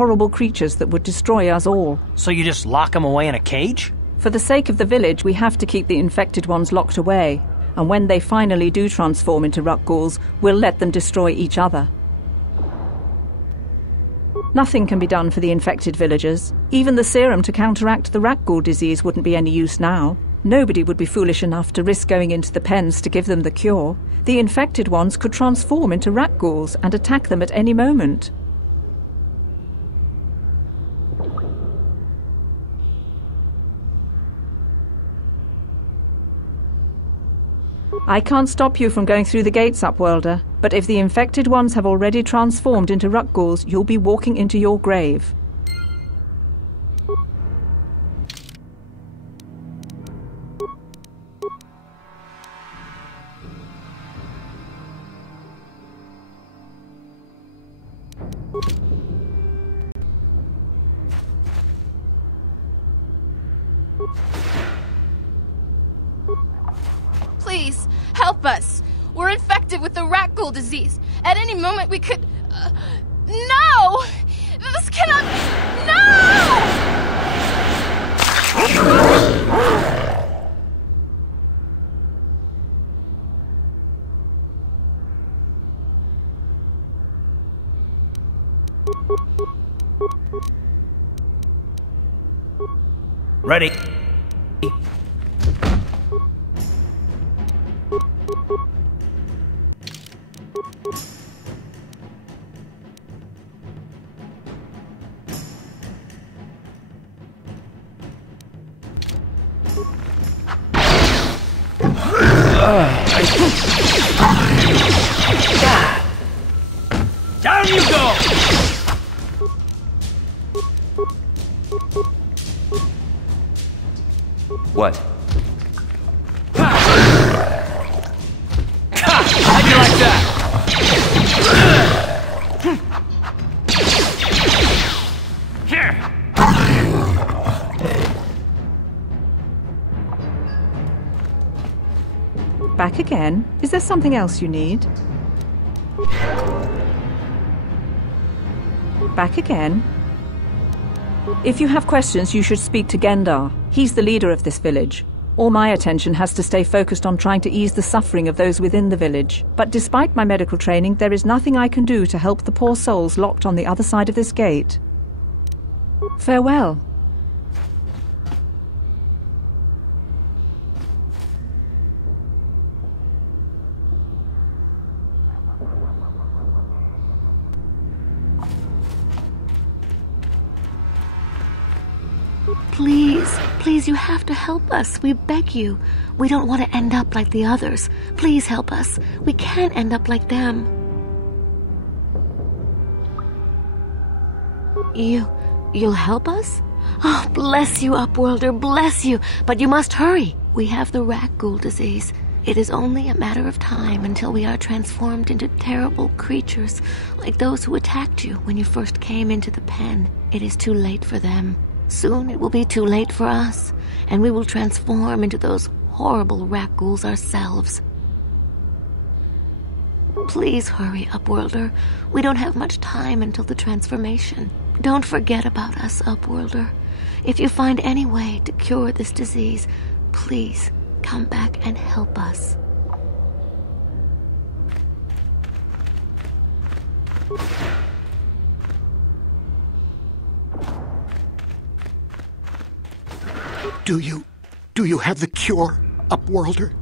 horrible creatures that would destroy us all. So you just lock them away in a cage? For the sake of the village, we have to keep the infected ones locked away. And when they finally do transform into ruck ghouls, we'll let them destroy each other. Nothing can be done for the infected villagers. Even the serum to counteract the rat ghoul disease wouldn't be any use now. Nobody would be foolish enough to risk going into the pens to give them the cure. The infected ones could transform into rat ghouls and attack them at any moment. I can't stop you from going through the gates, Upworlder, but if the infected ones have already transformed into ruck ghouls, you'll be walking into your grave. Please, help us! We're infected with the rat ghoul disease. At any moment we could... No! This cannot... No! Ready. Down you go! What? How'd you like that? Here! Back again? Is there something else you need? Back again? If you have questions, you should speak to Gendar. He's the leader of this village. All my attention has to stay focused on trying to ease the suffering of those within the village. But despite my medical training, there is nothing I can do to help the poor souls locked on the other side of this gate. Farewell. Please, you have to help us. We beg you. We don't want to end up like the others. Please help us. We can't end up like them. You'll help us? Oh, bless you, Upworlder, bless you. But you must hurry. We have the rat ghoul disease. It is only a matter of time until we are transformed into terrible creatures, like those who attacked you when you first came into the pen. It is too late for them. Soon it will be too late for us, and we will transform into those horrible rat ghouls ourselves. Please hurry, Upworlder. We don't have much time until the transformation. Don't forget about us, Upworlder. If you find any way to cure this disease, please come back and help us. Do you have the cure, Upworlder?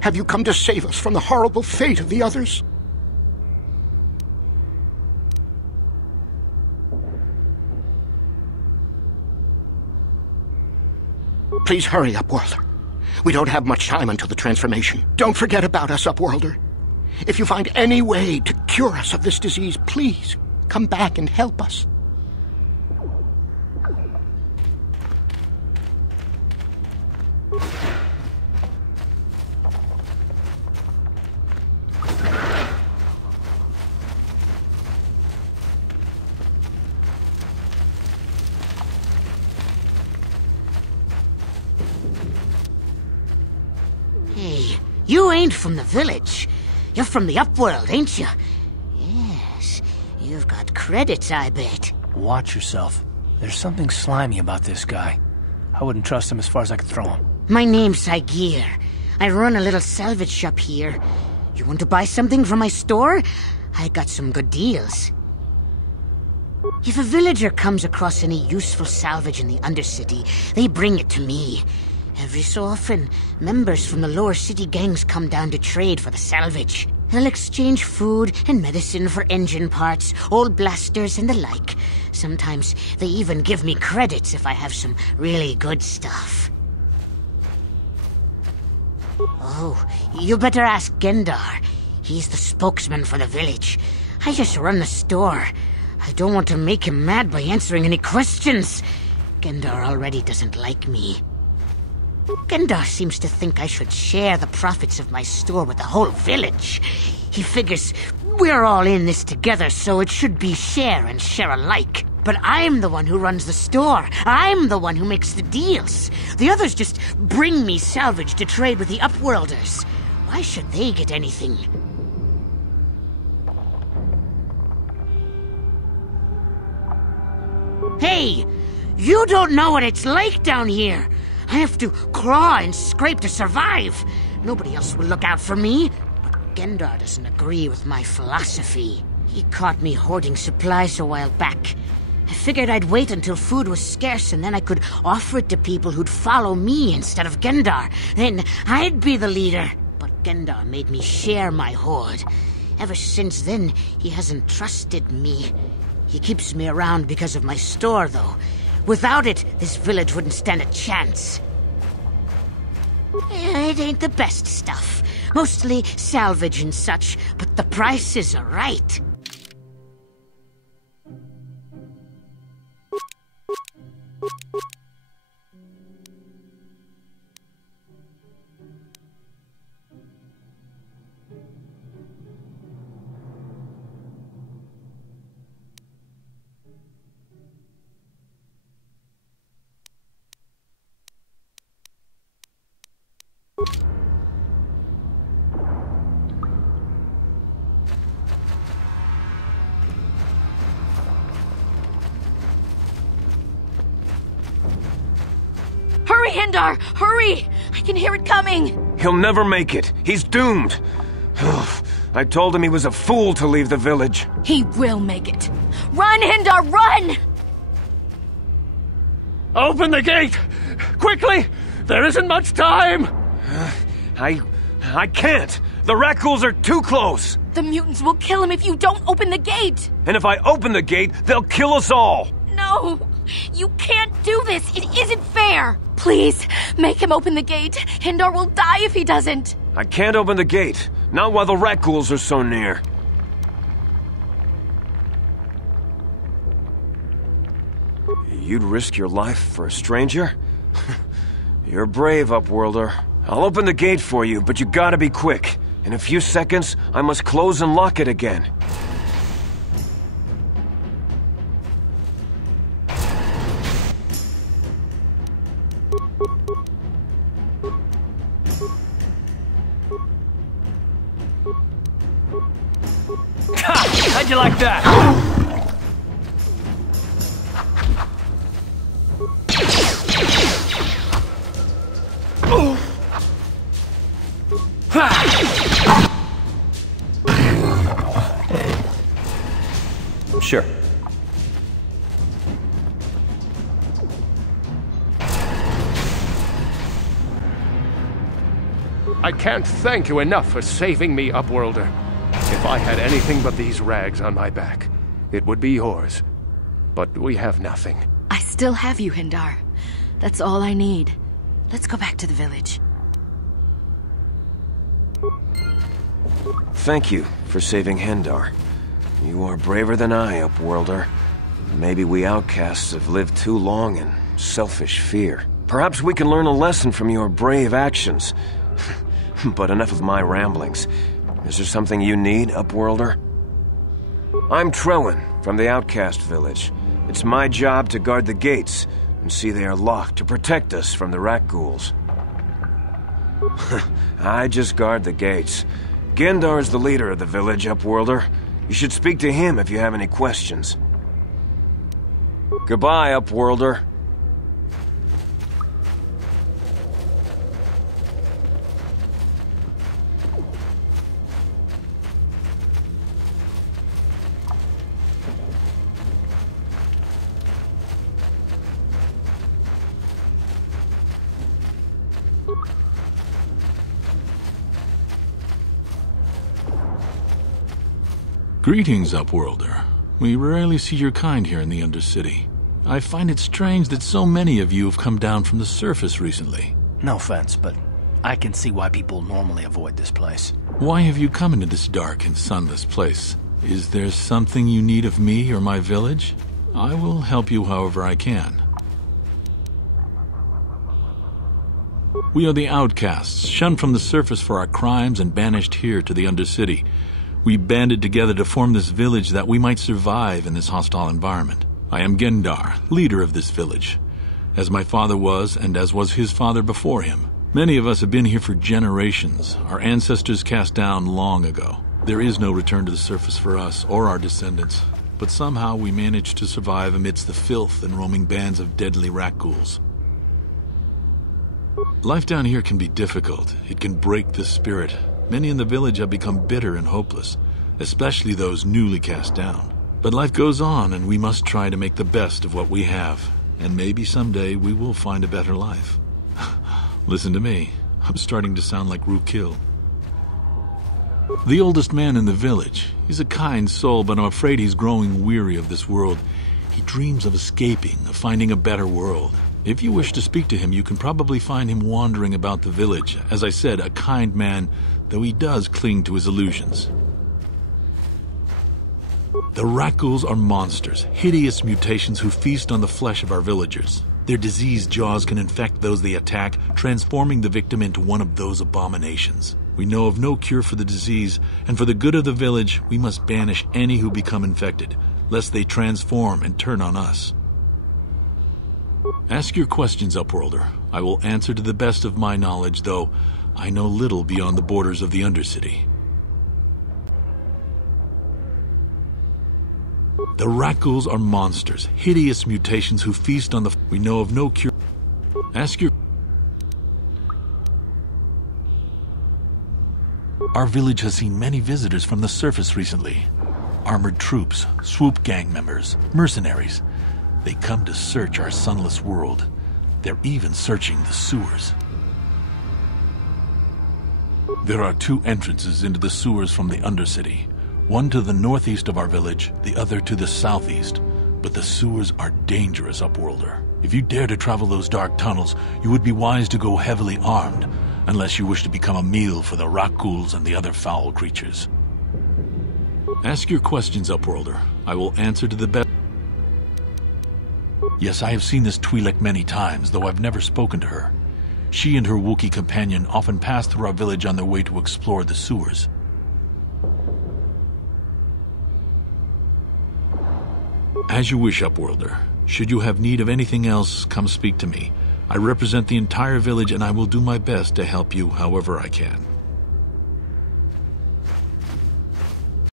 Have you come to save us from the horrible fate of the others? Please hurry, Upworlder. We don't have much time until the transformation. Don't forget about us, Upworlder. If you find any way to cure us of this disease, please come back and help us. Hey, you ain't from the village. You're from the Upworld, ain't you? Yes, you've got credits, I bet. Watch yourself. There's something slimy about this guy. I wouldn't trust him as far as I could throw him. My name's Saigir. I run a little salvage shop here. You want to buy something from my store? I got some good deals. If a villager comes across any useful salvage in the Undercity, they bring it to me. Every so often, members from the lower city gangs come down to trade for the salvage. They'll exchange food and medicine for engine parts, old blasters and the like. Sometimes they even give me credits if I have some really good stuff. Oh, you better ask Gendar. He's the spokesman for the village. I just run the store. I don't want to make him mad by answering any questions. Gendar already doesn't like me. Gendar seems to think I should share the profits of my store with the whole village. He figures we're all in this together, so it should be share and share alike. But I'm the one who runs the store. I'm the one who makes the deals. The others just bring me salvage to trade with the Upworlders. Why should they get anything? Hey! You don't know what it's like down here! I have to claw and scrape to survive! Nobody else will look out for me. But Gendar doesn't agree with my philosophy. He caught me hoarding supplies a while back. I figured I'd wait until food was scarce and then I could offer it to people who'd follow me instead of Gendar. Then I'd be the leader. But Gendar made me share my hoard. Ever since then, he hasn't trusted me. He keeps me around because of my store, though. Without it, this village wouldn't stand a chance. It ain't the best stuff. Mostly salvage and such, but the prices are right. Hurry, Hindar! Hurry! I can hear it coming! He'll never make it. He's doomed. I told him he was a fool to leave the village. He will make it. Run, Hindar, run! Open the gate! Quickly! There isn't much time! I can't. The Rakghouls are too close. The mutants will kill him if you don't open the gate! And if I open the gate, they'll kill us all. No! You can't do this! It isn't fair! Please, make him open the gate. Hindar will die if he doesn't. I can't open the gate. Not while the Rakghouls are so near. You'd risk your life for a stranger? You're brave, Upworlder. I'll open the gate for you, but you gotta be quick. In a few seconds, I must close and lock it again. How'd you like that? Sure. I can't thank you enough for saving me, Upworlder. If I had anything but these rags on my back, it would be yours. But we have nothing. I still have you, Hindar. That's all I need. Let's go back to the village. Thank you for saving Hendar. You are braver than I, Upworlder. Maybe we outcasts have lived too long in selfish fear. Perhaps we can learn a lesson from your brave actions. But enough of my ramblings. Is there something you need, Upworlder? I'm Trellin, from the Outcast village. It's my job to guard the gates, and see they are locked to protect us from the Rakghouls. I just guard the gates. Gendar is the leader of the village, Upworlder. You should speak to him if you have any questions. Goodbye, Upworlder. Greetings, Upworlder. We rarely see your kind here in the Undercity. I find it strange that so many of you have come down from the surface recently. No offense, but I can see why people normally avoid this place. Why have you come into this dark and sunless place? Is there something you need of me or my village? I will help you however I can. We are the Outcasts, shunned from the surface for our crimes and banished here to the Undercity. We banded together to form this village that we might survive in this hostile environment. I am Gendar, leader of this village, as my father was and as was his father before him. Many of us have been here for generations, our ancestors cast down long ago. There is no return to the surface for us or our descendants, but somehow we managed to survive amidst the filth and roaming bands of deadly rat ghouls. Life down here can be difficult. It can break the spirit. Many in the village have become bitter and hopeless, especially those newly cast down. But life goes on, and we must try to make the best of what we have. And maybe someday we will find a better life. Listen to me. I'm starting to sound like Rookil. The oldest man in the village. He's a kind soul, but I'm afraid he's growing weary of this world. He dreams of escaping, of finding a better world. If you wish to speak to him, you can probably find him wandering about the village. As I said, a kind man, though he does cling to his illusions. The rat ghouls are monsters, hideous mutations who feast on the flesh of our villagers. Their diseased jaws can infect those they attack, transforming the victim into one of those abominations. We know of no cure for the disease, and for the good of the village, we must banish any who become infected, lest they transform and turn on us. Ask your questions, Upworlder. I will answer to the best of my knowledge, though I know little beyond the borders of the Undercity. The rat ghouls are monsters, hideous mutations who feast on the... We know of no cure... Ask your... Our village has seen many visitors from the surface recently. Armored troops, swoop gang members, mercenaries. They come to search our sunless world. They're even searching the sewers. There are two entrances into the sewers from the Undercity. One to the northeast of our village, the other to the southeast. But the sewers are dangerous, Upworlder. If you dare to travel those dark tunnels, you would be wise to go heavily armed, unless you wish to become a meal for the rat ghouls and the other foul creatures. Ask your questions, Upworlder. I will answer to the best. Yes, I have seen this Twi'lek many times, though I've never spoken to her. She and her Wookiee companion often pass through our village on their way to explore the sewers. As you wish, Upworlder. Should you have need of anything else, come speak to me. I represent the entire village and I will do my best to help you however I can.